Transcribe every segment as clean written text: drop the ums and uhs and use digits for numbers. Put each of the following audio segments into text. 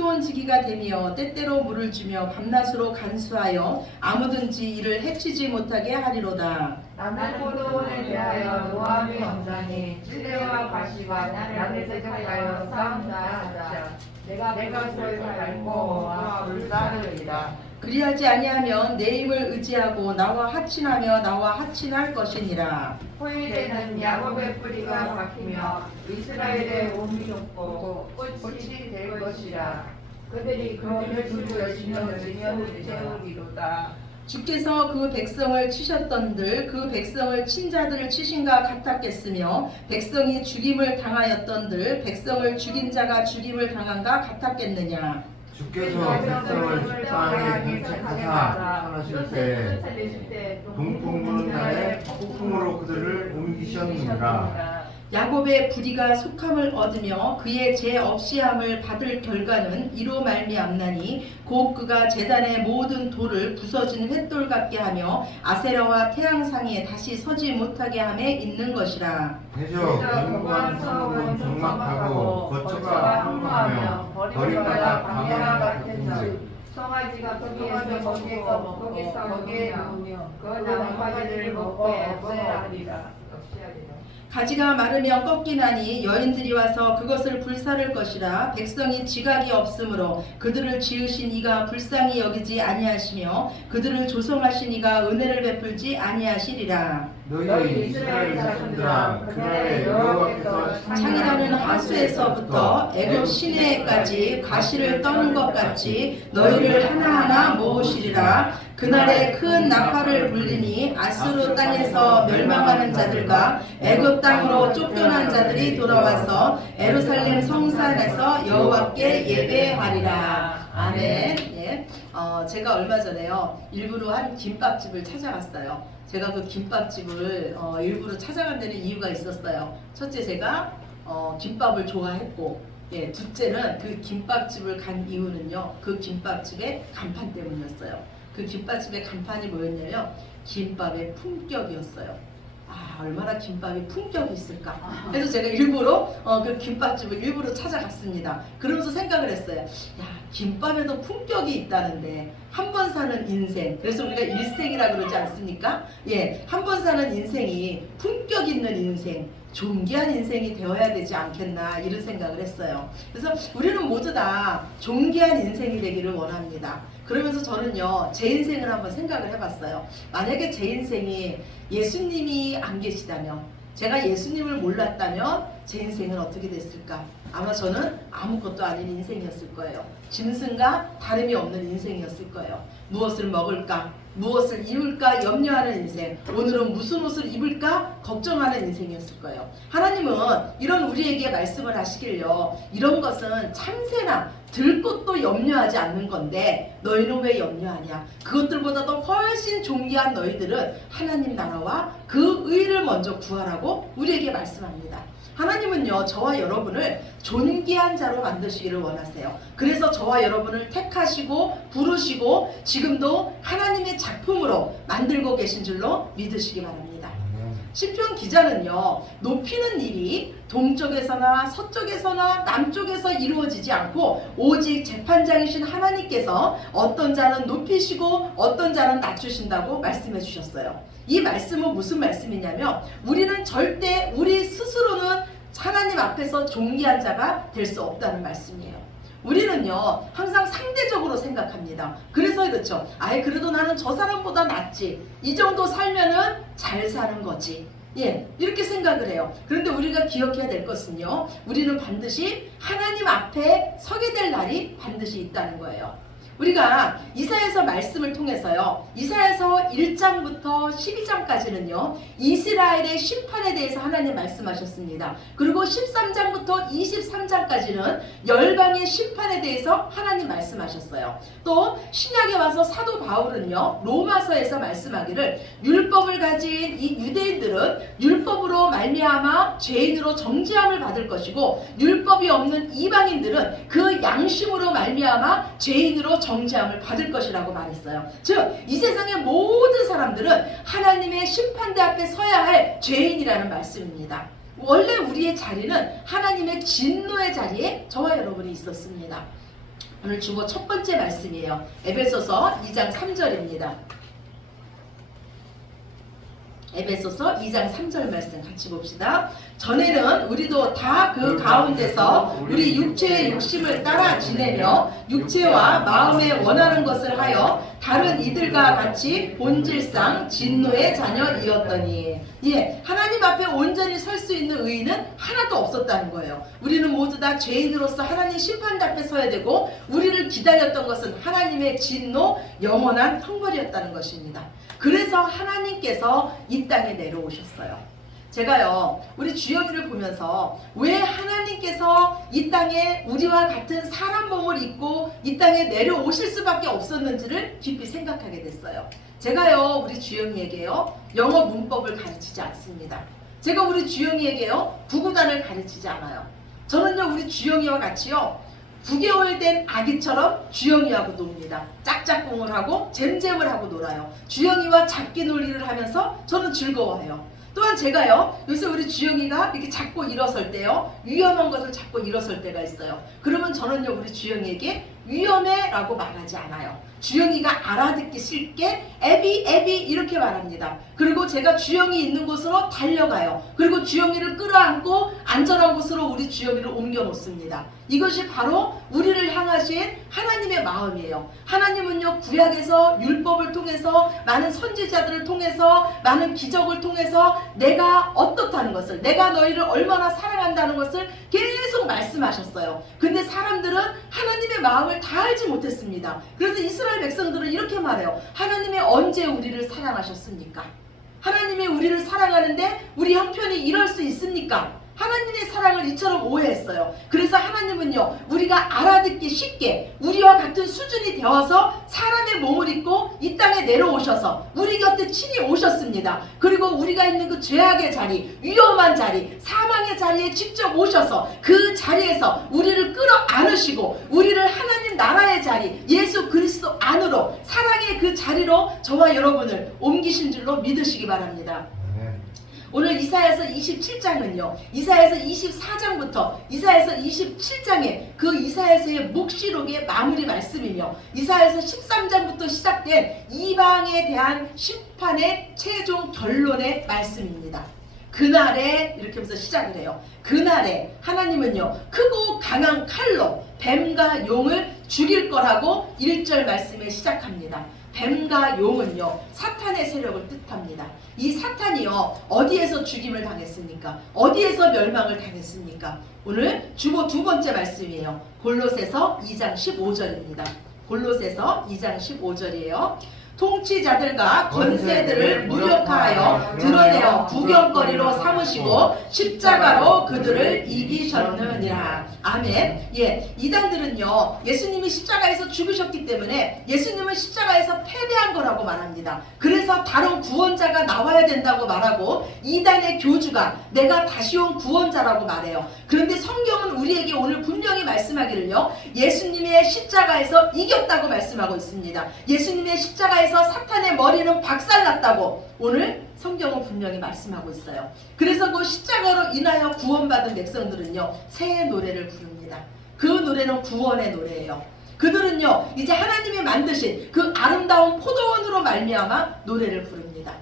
수도원지기가 되며 때때로 물을 주며 밤낮으로 간수하여 아무든지 이를 해치지 못하게 하리로다. 나는 포도원에 대하여 모압의 왕장이 칠레와 가시가 나를 대적하여 싸움다 하자. 내가 그것을 밟고 모압을 따르리라. 그리하지 아니하면 내 힘을 의지하고 나와 하친하며 나와 하친할 것이니라. 후일에는 야곱의 뿌리가 박히며 이스라엘의 몸이 돋고 꽃이 될 것이라. 그들이 그것을 두고 열심히 채우리로다. 주께서 그 백성을 치셨던들 그 백성을 친 자들을 치신가 같았겠으며 백성이 죽임을 당하였던들 백성을 죽인 자가 죽임을 당한가 같았겠느냐. 주께서 백성을 땅에 정착하사 살아실 때 동풍 부는 날에 폭풍으로 그들을 옮기셨느니라. 야곱의 부리가 속함을 얻으며 그의 죄 없이함을 받을 결과는 이로 말미암나니 곧 그가 제단의 모든 돌을 부서진 횃돌 같게 하며 아세라와 태양상에 다시 서지 못하게 함에 있는 것이라. 대저 견고한 성읍은 적막하고 거처가 황무하며 거리마다 방해와 같은 듯 송아지가 거기에서 거기에 누우며 그 나뭇가지를 먹고 없애야 하리라. 가지가 마르며 꺾이나니 여인들이 와서 그것을 불사를 것이라. 백성이 지각이 없으므로 그들을 지으신 이가 불쌍히 여기지 아니하시며 그들을 조성하신 이가 은혜를 베풀지 아니하시리라. 너희 이스라엘 자손들아 그날에 여호와께서 창이라는 하수에서부터 애굽 시내까지 가시를 떠는 것 같이 너희를 하나하나 모으시리라. 그날에 큰 나팔을 불리니 아수르 땅에서 멸망하는 자들과 애굽 땅으로 쫓겨난 자들이 돌아와서 예루살렘 성산에서 여호와께 예배하리라. 아멘. 예. 제가 얼마 전에요 일부러 한 김밥집을 찾아갔어요. 제가 그 김밥집을 일부러 찾아간 데는 이유가 있었어요. 첫째, 제가 김밥을 좋아했고, 예, 둘째는 그 김밥집을 간 이유는요, 그 김밥집의 간판 때문이었어요. 그 김밥집의 간판이 뭐였냐면 김밥의 품격이었어요. 얼마나 김밥이 품격이 있을까. 그래서 제가 일부러 그 김밥집을 일부러 찾아갔습니다. 그러면서 생각을 했어요. 야, 김밥에도 품격이 있다는데 한 번 사는 인생, 그래서 우리가 일생이라 그러지 않습니까? 예, 한 번 사는 인생이 품격 있는 인생, 존귀한 인생이 되어야 되지 않겠나 이런 생각을 했어요. 그래서 우리는 모두 다 존귀한 인생이 되기를 원합니다. 그러면서 저는요 제 인생을 한번 생각을 해봤어요. 만약에 제 인생이 예수님이 안 계시다면, 제가 예수님을 몰랐다면 제 인생은 어떻게 됐을까? 아마 저는 아무것도 아닌 인생이었을 거예요. 짐승과 다름이 없는 인생이었을 거예요. 무엇을 먹을까? 무엇을 입을까 염려하는 인생, 오늘은 무슨 옷을 입을까 걱정하는 인생이었을 거예요. 하나님은 이런 우리에게 말씀을 하시길요, 이런 것은 참새나 들꽃도 염려하지 않는 건데 너희는 왜 염려하냐? 그것들보다도 훨씬 존귀한 너희들은 하나님 나라와 그 의를 먼저 구하라고 우리에게 말씀합니다. 하나님은요 저와 여러분을 존귀한 자로 만드시기를 원하세요. 그래서 저와 여러분을 택하시고 부르시고 지금도 하나님의 작품으로 만들고 계신 줄로 믿으시기 바랍니다. 시편 기자는요 높이는 일이 동쪽에서나 서쪽에서나 남쪽에서 이루어지지 않고 오직 재판장이신 하나님께서 어떤 자는 높이시고 어떤 자는 낮추신다고 말씀해 주셨어요. 이 말씀은 무슨 말씀이냐면 우리는 절대 우리 스스로는 하나님 앞에서 존귀한 자가 될 수 없다는 말씀이에요. 우리는요 항상 상대적으로 생각합니다. 그래서 그렇죠. 그래도 나는 저 사람보다 낫지, 이 정도 살면은 잘 사는 거지, 예, 이렇게 생각을 해요. 그런데 우리가 기억해야 될 것은요, 우리는 반드시 하나님 앞에 서게 될 날이 반드시 있다는 거예요. 우리가 이사야서 말씀을 통해서요, 이사야서 1장부터 12장까지는요 이스라엘의 심판에 대해서 하나님 말씀하셨습니다. 그리고 13장부터 23장까지는 열방의 심판에 대해서 하나님 말씀하셨어요. 또 신약에 와서 사도 바울은요 로마서에서 말씀하기를 율법을 가진 이 유대인들은 율법으로 말미암아 죄인으로 정죄함을 받을 것이고 율법이 없는 이방인들은 그 양심으로 말미암아 죄인으로 정죄함을 받을 것이라고 말했어요. 즉 이 세상의 모든 사람들은 하나님의 심판대 앞에 서야 할 죄인이라는 말씀입니다. 원래 우리의 자리는 하나님의 진노의 자리에 저와 여러분이 있었습니다. 오늘 주보 첫 번째 말씀이에요. 에베소서 2장 3절입니다. 에베소서 2장 3절 말씀 같이 봅시다. 전에는 우리도 다 그 가운데서 우리 육체의 욕심을 따라 지내며 육체와 마음에 원하는 것을 하여 다른 이들과 같이 본질상 진노의 자녀이었더니, 하나님 앞에 온전히 설 수 있는 의인은 하나도 없었다는 거예요. 우리는 모두 다 죄인으로서 하나님 심판 앞에 서야 되고, 우리를 기다렸던 것은 하나님의 진노, 영원한 형벌이었다는 것입니다. 그래서 하나님께서 이 땅에 내려오셨어요. 제가요, 우리 주영이를 보면서 왜 하나님께서 이 땅에 우리와 같은 사람 몸을 입고 이 땅에 내려오실 수밖에 없었는지를 깊이 생각하게 됐어요. 제가요, 우리 주영이에게요, 영어 문법을 가르치지 않습니다. 제가 우리 주영이에게요, 구구단을 가르치지 않아요. 저는요, 우리 주영이와 같이요, 9개월 된 아기처럼 주영이하고 놉니다. 짝짝꿍을 하고 잼잼을 하고 놀아요. 주영이와 잡기 놀이를 하면서 저는 즐거워해요. 또한 제가요, 요새 우리 주영이가 이렇게 잡고 일어설 때요, 위험한 것을 잡고 일어설 때가 있어요. 그러면 저는요, 우리 주영이에게 위험해 라고 말하지 않아요. 주영이가 알아듣기 쉽게 애비 애비 이렇게 말합니다. 그리고 제가 주영이 있는 곳으로 달려가요. 그리고 주영이를 끌어안고 안전한 곳으로 우리 주영이를 옮겨 놓습니다. 이것이 바로 우리를 향하신 하나님의 마음이에요. 하나님은요, 구약에서 율법을 통해서 많은 선지자들을 통해서 많은 기적을 통해서 내가 어떻다는 것을, 내가 너희를 얼마나 사랑한다는 것을 계속 말씀하셨어요. 근데 사람들은 하나님의 마음을 다 알지 못했습니다. 그래서 이스라엘 백성들은 이렇게 말해요. 하나님이 언제 우리를 사랑하셨습니까? 하나님이 우리를 사랑하는데 우리 형편이 이럴 수 있습니까? 하나님의 사랑을 이처럼 오해했어요. 그래서 하나님은요, 우리가 알아듣기 쉽게 우리와 같은 수준이 되어서 사람의 몸을 입고 이 땅에 내려오셔서 우리 곁에 친히 오셨습니다. 그리고 우리가 있는 그 죄악의 자리, 위험한 자리, 사망의 자리에 직접 오셔서 그 자리에서 우리를 끌어안으시고 우리를 하나님 나라의 자리, 예수 그리스도 안으로, 사랑의 그 자리로 저와 여러분을 옮기신 줄로 믿으시기 바랍니다. 오늘 이사야서 27장은요, 이사야서 24장부터 이사야서 27장의 그 이사야서의 묵시록의 마무리 말씀이며, 이사야서 13장부터 시작된 이방에 대한 심판의 최종 결론의 말씀입니다. 그날에, 이렇게 하면서 시작을 해요. 그날에 하나님은요, 크고 강한 칼로 뱀과 용을 죽일 거라고 1절 말씀에 시작합니다. 뱀과 용은요, 사탄의 세력을 뜻합니다. 이 사탄이요, 어디에서 죽임을 당했습니까? 어디에서 멸망을 당했습니까? 오늘 주보 두 번째 말씀이에요. 골로새서 2장 15절입니다. 골로새서 2장 15절이에요. 통치자들과 권세들을 무력화하여 드러내어 구경거리로 삼으시고 십자가로 그들을 이기셨느니라. 아멘. 이단들은요, 예수님이 십자가에서 죽으셨기 때문에 예수님은 십자가에서 패배한 거라고 말합니다. 그래서 다른 구원자가 나와야 된다고 말하고, 이단의 교주가 내가 다시 온 구원자라고 말해요. 그런데 성경은 우리에게 오늘 분명히 말씀하기를요, 예수님의 십자가에서 이겼다고 말씀하고 있습니다. 예수님의 십자가에서 사탄의 머리는 박살났다고 오늘 성경은 분명히 말씀하고 있어요. 그래서 그 십자가로 인하여 구원받은 백성들은요, 새의 노래를 부릅니다. 그 노래는 구원의 노래예요. 그들은요, 이제 하나님이 만드신 그 아름다운 포도원으로 말미암아 노래를 부릅니다.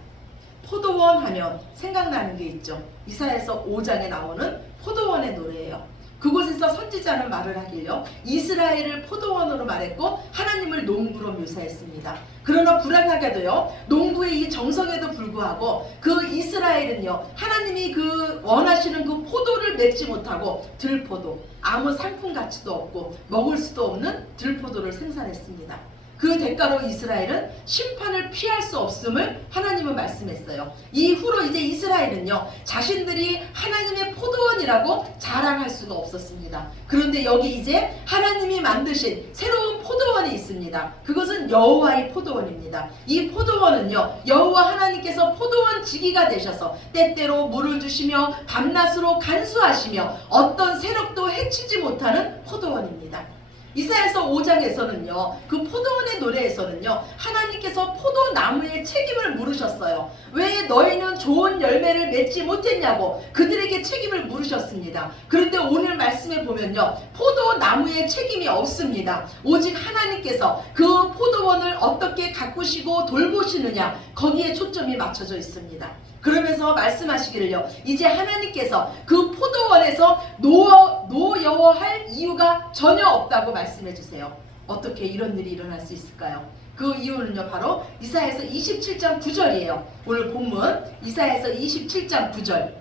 포도원 하면 생각나는 게 있죠. 이사야서 5장에 나오는 포도원의 노래예요. 그곳에서 선지자는 말을 하길요, 이스라엘을 포도원으로 말했고 하나님을 농부로 묘사했습니다. 그러나 불안하게도요, 농부의 이 정성에도 불구하고 그 이스라엘은요, 하나님이 그 원하시는 그 포도를 맺지 못하고 들포도, 아무 상품 가치도 없고 먹을 수도 없는 들포도를 생산했습니다. 그 대가로 이스라엘은 심판을 피할 수 없음을 하나님은 말씀했어요. 이후로 이제 이스라엘은요, 자신들이 하나님의 포도원이라고 자랑할 수가 없었습니다. 그런데 여기 이제 하나님이 만드신 새로운 포도원이 있습니다. 그것은 여호와의 포도원입니다. 이 포도원은요, 여호와 하나님께서 포도원 지기가 되셔서 때때로 물을 주시며 밤낮으로 간수하시며 어떤 세력도 해치지 못하는 포도원입니다. 이사야서 5장에서는요, 그 포도원의 노래에서는요, 하나님께서 포도나무의 책임을 물으셨어요. 왜 너희는 좋은 열매를 맺지 못했냐고 그들에게 책임을 물으셨습니다. 그런데 오늘 말씀에 보면요, 포도나무의 책임이 없습니다. 오직 하나님께서 그 포도원을 어떻게 가꾸시고 돌보시느냐, 거기에 초점이 맞춰져 있습니다. 그러면서 말씀하시기를요, 이제 하나님께서 그 포도원에서 노여워할 이유가 전혀 없다고 말씀해 주세요. 어떻게 이런 일이 일어날 수 있을까요? 그 이유는요, 바로 이사야서 27장 9절이에요. 오늘 본문 이사야서 27장 9절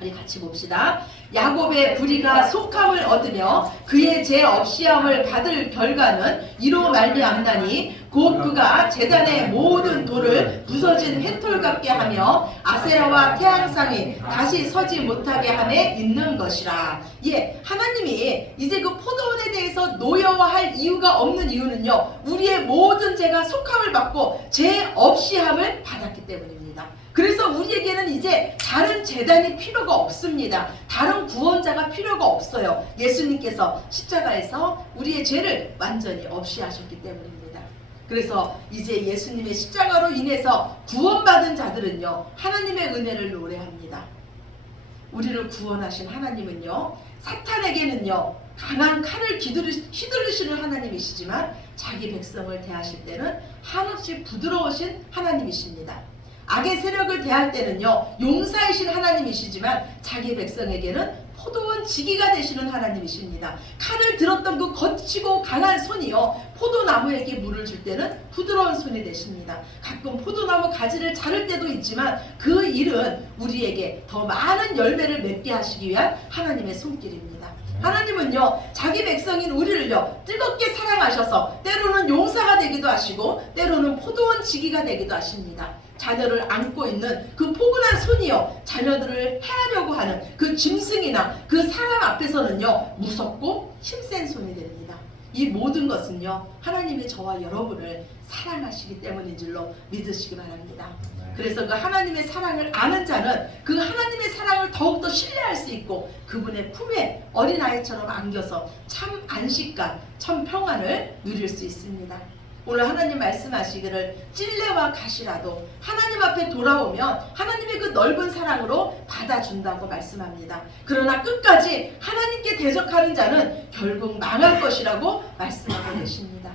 우리 같이 봅시다. 야곱의 불의가 속함을 얻으며 그의 죄 없이함을 받을 결과는 이로 말미암나니 곧 그가 제단의 모든 돌을 부서진 횃돌 같게 하며 아세라와 태양상이 다시 서지 못하게 함에 있는 것이라. 예, 하나님이 이제 그 포도원에 대해서 노여워할 이유가 없는 이유는요, 우리의 모든 죄가 속함을 받고 죄 없이함을 받았기 때문입니다. 그래서 우리에게는 이제 다른 제단이 필요가 없습니다. 다른 구원자가 필요가 없어요. 예수님께서 십자가에서 우리의 죄를 완전히 없이 하셨기 때문입니다. 그래서 이제 예수님의 십자가로 인해서 구원받은 자들은요, 하나님의 은혜를 노래합니다. 우리를 구원하신 하나님은요, 사탄에게는요 강한 칼을 휘두르시는 하나님이시지만 자기 백성을 대하실 때는 한없이 부드러우신 하나님이십니다. 악의 세력을 대할 때는요, 용사이신 하나님이시지만 자기 백성에게는 포도원 지기가 되시는 하나님이십니다. 칼을 들었던 그 거치고 강한 손이요, 포도나무에게 물을 줄 때는 부드러운 손이 되십니다. 가끔 포도나무 가지를 자를 때도 있지만 그 일은 우리에게 더 많은 열매를 맺게 하시기 위한 하나님의 손길입니다. 하나님은요, 자기 백성인 우리를요 뜨겁게 사랑하셔서 때로는 용사가 되기도 하시고 때로는 포도원 지기가 되기도 하십니다. 자녀를 안고 있는 그 포근한 손이요, 자녀들을 해하려고 하는 그 짐승이나 그 사람 앞에서는요 무섭고 힘센 손이 됩니다. 이 모든 것은요, 하나님이 저와 여러분을 사랑하시기 때문인 줄로 믿으시기 바랍니다. 그래서 그 하나님의 사랑을 아는 자는 그 하나님의 사랑을 더욱더 신뢰할 수 있고 그분의 품에 어린아이처럼 안겨서 참 안식감, 참 평안을 누릴 수 있습니다. 오늘 하나님 말씀하시기를 찔레와 가시라도 하나님 앞에 돌아오면 하나님의 그 넓은 사랑으로 받아준다고 말씀합니다. 그러나 끝까지 하나님께 대적하는 자는 결국 망할 것이라고 말씀하고 계십니다.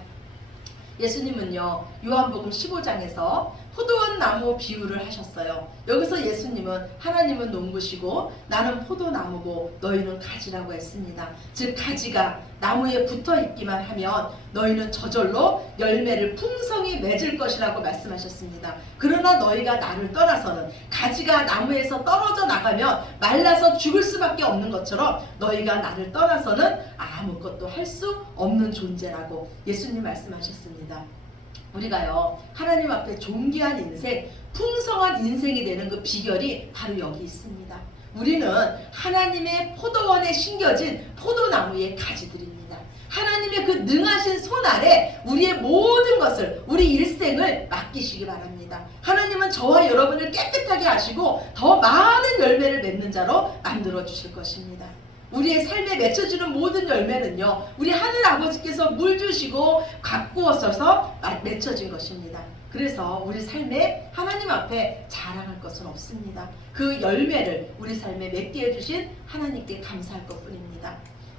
예수님은요, 요한복음 15장에서 포도원 나무 비유를 하셨어요. 여기서 예수님은 하나님은 농부시고 나는 포도나무고 너희는 가지라고 했습니다. 즉 가지가 나무에 붙어 있기만 하면 너희는 저절로 열매를 풍성히 맺을 것이라고 말씀하셨습니다. 그러나 너희가 나를 떠나서는, 가지가 나무에서 떨어져 나가면 말라서 죽을 수밖에 없는 것처럼 너희가 나를 떠나서는 아무것도 할 수 없는 존재라고 예수님 말씀하셨습니다. 우리가요, 하나님 앞에 존귀한 인생, 풍성한 인생이 되는 그 비결이 바로 여기 있습니다. 우리는 하나님의 포도원에 심겨진 포도나무의 가지들입니다. 하나님의 그 능하신 손 아래 우리의 모든 것을, 우리 일생을 맡기시기 바랍니다. 하나님은 저와 여러분을 깨끗하게 하시고 더 많은 열매를 맺는 자로 만들어 주실 것입니다. 우리의 삶에 맺혀지는 모든 열매는요, 우리 하늘 아버지께서 물 주시고 가꾸어서 맺혀진 것입니다. 그래서 우리 삶에 하나님 앞에 자랑할 것은 없습니다. 그 열매를 우리 삶에 맺게 해주신 하나님께 감사할 것뿐입니다.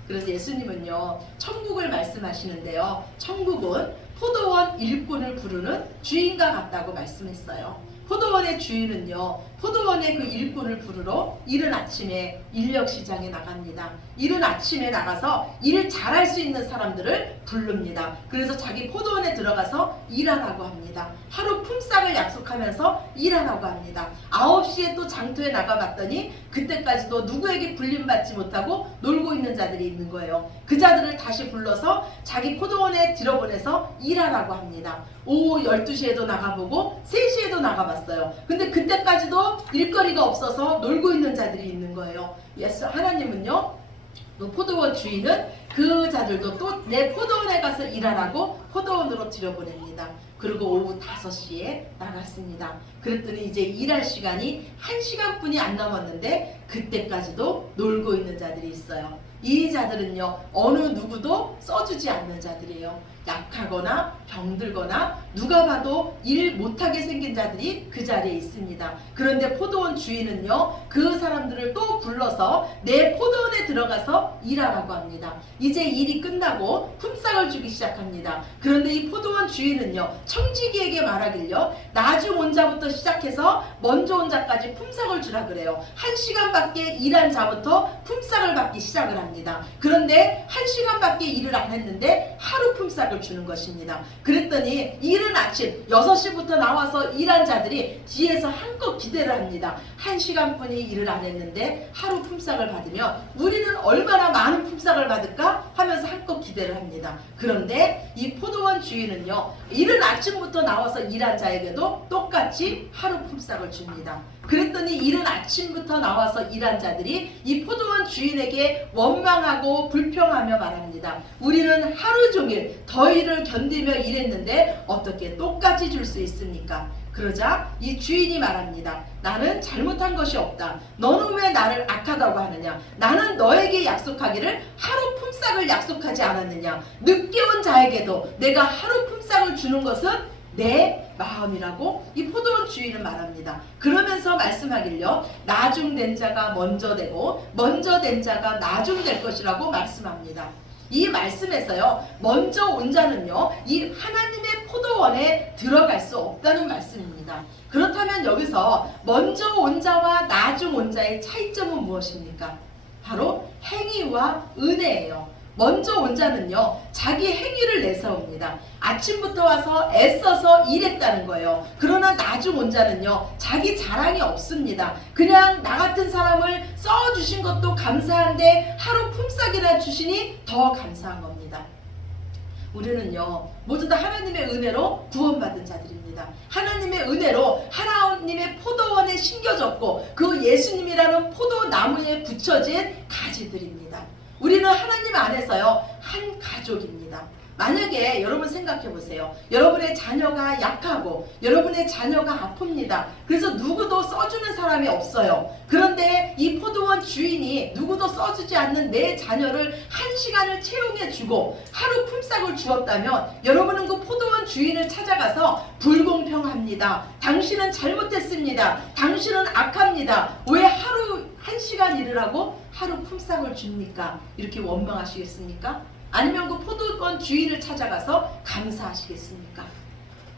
그래서 예수님은요, 천국을 말씀하시는데요, 천국은 포도원 일꾼을 부르는 주인과 같다고 말씀했어요. 포도원의 주인은요, 포도원의 그 일꾼을 부르러 이른 아침에 인력시장에 나갑니다. 이른 아침에 나가서 일을 잘할 수 있는 사람들을 부릅니다. 그래서 자기 포도원에 들어가서 일하라고 합니다. 하루 품삯을 약속하면서 일하라고 합니다. 9시에 또 장터에 나가봤더니 그때까지도 누구에게 불림받지 못하고 놀고 있는 자들이 있는 거예요. 그 자들을 다시 불러서 자기 포도원에 들여보내서 일하라고 합니다. 오후 12시에도 나가보고 3시에도 나가봤어요. 근데 그때까지도 일거리가 없어서 놀고 있는 자들이 있는 거예요. 예수 하나님은요, 또 포도원 주인은 그 자들도 또 내 포도원에 가서 일하라고 포도원으로 들여보냅니다. 그리고 오후 5시에 나갔습니다. 그랬더니 이제 일할 시간이 1시간뿐이 안 남았는데 그때까지도 놀고 있는 자들이 있어요. 이 자들은요 어느 누구도 써주지 않는 자들이에요. 약하거나 병들거나 누가 봐도 일 못하게 생긴 자들이 그 자리에 있습니다. 그런데 포도원 주인은요 그 사람들을 또 불러서 내 포도원에 들어가서 일하라고 합니다. 이제 일이 끝나고 품삯을 주기 시작합니다. 그런데 이 포도원 주인은요 청지기에게 말하길요 나중 온 자부터 시작해서 먼저 온 자까지 품삯을 주라 그래요. 1시간밖에 일한 자부터 품삯을 받기 시작을 합니다. 그런데 1시간밖에 일을 안 했는데 하루 품삯을 주는 것입니다. 그랬더니 이른 아침 6시부터 나와서 일한 자들이 뒤에서 한껏 기대를 합니다. 1시간뿐이 일을 안 했는데 하루 품삯을 받으면 우리는 얼마나 많은 품삯을 받을까 하면서 한껏 기대를 합니다. 그런데 이 포도원 주인은요 이른 아침부터 나와서 일한 자에게도 똑같이 하루 품삯을 줍니다. 그랬더니 이른 아침부터 나와서 일한 자들이 이 포도원 주인에게 원망하고 불평하며 말합니다. 우리는 하루 종일 더위를 견디며 일했는데 어떻게 똑같이 줄 수 있습니까? 그러자 이 주인이 말합니다. 나는 잘못한 것이 없다. 너는 왜 나를 악하다고 하느냐? 나는 너에게 약속하기를 하루 품삯을 약속하지 않았느냐? 늦게 온 자에게도 내가 하루 품삯을 주는 것은 내 마음이라고 이 포도원 주인은 말합니다. 그러면서 말씀하길요 나중된 자가 먼저 되고 먼저 된 자가 나중될 것이라고 말씀합니다. 이 말씀에서요 먼저 온 자는요 이 하나님의 포도원에 들어갈 수 없다는 말씀입니다. 그렇다면 여기서 먼저 온 자와 나중 온 자의 차이점은 무엇입니까? 바로 행위와 은혜예요. 먼저 온 자는요 자기 행위를 내세웁니다. 아침부터 와서 애써서 일했다는 거예요. 그러나 나중 온 자는요 자기 자랑이 없습니다. 그냥 나 같은 사람을 써주신 것도 감사한데 하루 품삯이나 주시니 더 감사한 겁니다. 우리는요 모두 다 하나님의 은혜로 구원받은 자들입니다. 하나님의 은혜로 하나님의 포도원에 심겨졌고 그 예수님이라는 포도나무에 붙여진 가지들입니다. 우리는 하나님 안에서요 한 가족입니다. 만약에 여러분 생각해 보세요. 여러분의 자녀가 약하고 여러분의 자녀가 아픕니다. 그래서 누구도 써주는 사람이 없어요. 그런데 이 포도원 주인이 누구도 써주지 않는 내 자녀를 1시간을 채용해 주고 하루 품삯을 주었다면 여러분은 그 포도원 주인을 찾아가서 불공평합니다. 당신은 잘못했습니다. 당신은 악합니다. 왜 하루 1시간 일을 하고 하루 품삯을 줍니까? 이렇게 원망하시겠습니까? 아니면 그 포도원 주인을 찾아가서 감사하시겠습니까?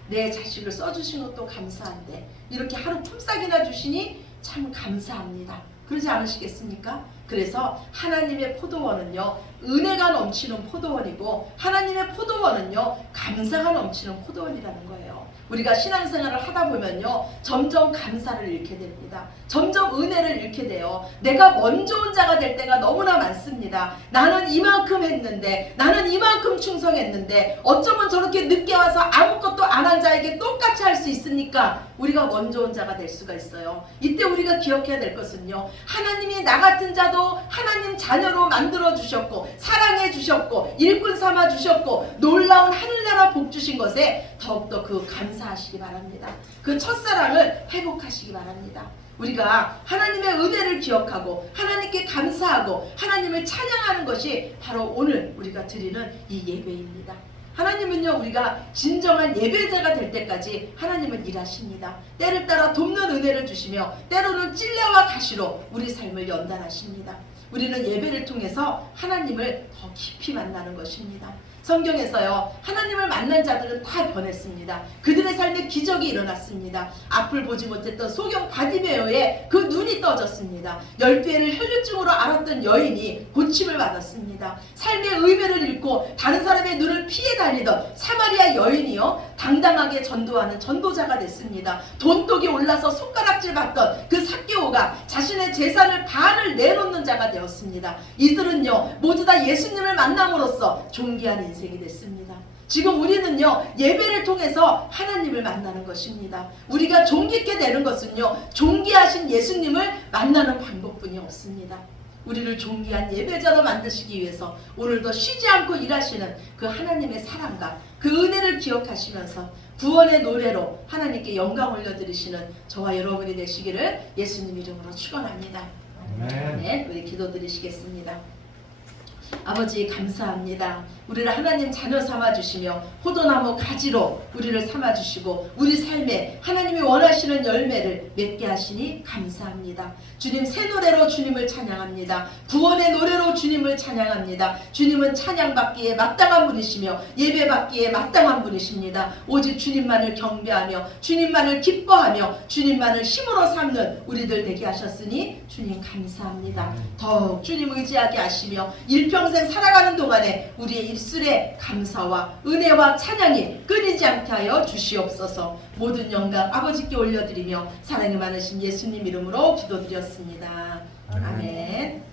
내 자식을 써주신 것도 감사한데 이렇게 하루 품삯이나 주시니 참 감사합니다. 그러지 않으시겠습니까? 그래서 하나님의 포도원은요 은혜가 넘치는 포도원이고 하나님의 포도원은요 감사가 넘치는 포도원이라는 거예요. 우리가 신앙생활을 하다 보면요 점점 감사를 잃게 됩니다. 점점 은혜를 잃게 돼요. 내가 먼저 온 자가 될 때가 너무나 많습니다. 나는 이만큼 했는데 나는 이만큼 충성했는데 어쩌면 저렇게 늦게 와서 아무것도 안 한 자에게 똑같이 할 수 있습니까? 우리가 먼저 온 자가 될 수가 있어요. 이때 우리가 기억해야 될 것은요 하나님이 나 같은 자도 하나님 자녀로 만들어 주셨고 사랑해 주셨고 일꾼 삼아 주셨고 놀라운 하늘나라 복 주신 것에 더욱더 그 감사하시기 바랍니다. 그 첫사랑을 회복하시기 바랍니다. 우리가 하나님의 은혜를 기억하고 하나님께 감사하고 하나님을 찬양하는 것이 바로 오늘 우리가 드리는 이 예배입니다. 하나님은요 우리가 진정한 예배자가 될 때까지 하나님은 일하십니다. 때를 따라 돕는 은혜를 주시며 때로는 찔레와 가시로 우리 삶을 연단하십니다. 우리는 예배를 통해서 하나님을 더 깊이 만나는 것입니다. 성경에서요 하나님을 만난 자들은 다 변했습니다. 그들의 삶에 기적이 일어났습니다. 앞을 보지 못했던 소경 바디메오의 그 눈이 떠졌습니다. 12해를 혈류증으로 앓았던 여인이 고침을 받았습니다. 삶의 의미를 잃고 다른 사람의 눈을 피해 다니던 사마리아 여인이요 당당하게 전도하는 전도자가 됐습니다. 돈독이 올라서 손가락질 받던 그 삭개오가 자신의 재산을 반을 내놓는 자가 되었습니다. 이들은요 모두 다 예수님을 만남으로써 존귀한 인생이 됐습니다. 지금 우리는요 예배를 통해서 하나님을 만나는 것입니다. 우리가 존귀케 되는 것은요 존귀하신 예수님을 만나는 방법뿐이 없습니다. 우리를 존귀한 예배자로 만드시기 위해서 오늘도 쉬지 않고 일하시는 그 하나님의 사랑과 그 은혜를 기억하시면서 구원의 노래로 하나님께 영광 올려드리시는 저와 여러분이 되시기를 예수님 이름으로 축원합니다. 아멘. 네, 우리 기도드리시겠습니다. 아버지 감사합니다. 우리를 하나님 자녀 삼아주시며 포도나무 가지로 우리를 삼아주시고 우리 삶에 하나님이 원하시는 열매를 맺게 하시니 감사합니다. 주님 새 노래로 주님을 찬양합니다. 구원의 노래로 주님을 찬양합니다. 주님은 찬양받기에 마땅한 분이시며 예배받기에 마땅한 분이십니다. 오직 주님만을 경배하며 주님만을 기뻐하며 주님만을 힘으로 삼는 우리들 되게 하셨으니 주님 감사합니다. 더욱 주님 의지하게 하시며 일평생 살아가는 동안에 우리의 입술에 감사와 은혜와 찬양이 끊이지 않게 하여 주시옵소서. 모든 영광 아버지께 올려드리며 사랑이 많으신 예수님 이름으로 기도드렸습니다. 아멘.